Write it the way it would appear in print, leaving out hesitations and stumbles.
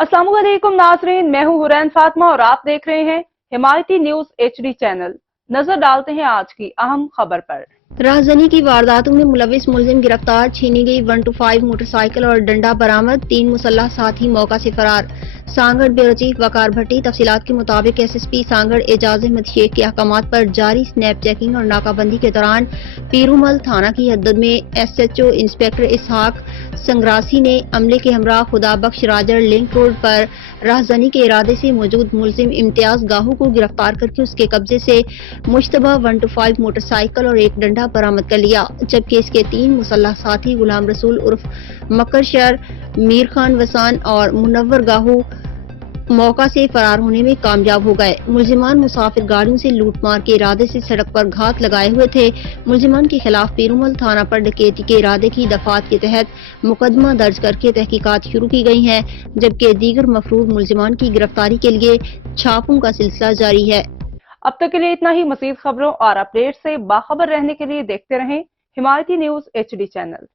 अस्सलाम वालेकुम नाज़रीन, मैं हूं हुरैन फातिमा और आप देख रहे हैं हिमायती न्यूज HD चैनल। नजर डालते हैं आज की अहम खबर पर। राहज़नी की वारदातों में मुलविस मुलजिम गिरफ्तार, छीनी गई 125 मोटरसाइकिल और डंडा बरामद, 3 मुसल्लह साथी मौका से फरार। सांगड़ ब्यूरो चीफ वकार भट्टी। तफसीलात के मुताबिक SSP सांगड़ एजाज अहमद शेख के अहकामात पर जारी स्नैप चेकिंग और नाकाबंदी के दौरान पीरूमल थाना की हदद में SHO इंस्पेक्टर इसहाक संग्रासी ने अमले के हमरा खुदा बख्श राजर लिंक रोड पर राहज़नी के इरादे से मौजूद मुलजिम इम्तियाज गाहू को गिरफ्तार करके उसके कब्जे से मुश्तबा 125 मोटरसाइकिल और एक डंडा बरामद कर लिया, जबकि इसके 3 मुसल्लह साथी गुलाम रसूल उर्फ मकर शर, मीर खान वसान और मुनव्वर गाहू मौका से फरार होने में कामयाब हो गए। मुलजिमान मुसाफिर गाड़ियों से लूटमार के इरादे से सड़क पर घात लगाए हुए थे। मुलजिमान के खिलाफ पीरूमल थाना पर डकैती के इरादे की दफात के तहत मुकदमा दर्ज करके तहकीकात शुरू की गई हैं, जबकि दीगर मफरूद मुलजिमान की गिरफ्तारी के लिए छापों का सिलसिला जारी है। अब तक के लिए इतना ही। मजीद खबरों और अपडेट से बाखबर रहने के लिए देखते रहें हिमायती न्यूज HD चैनल।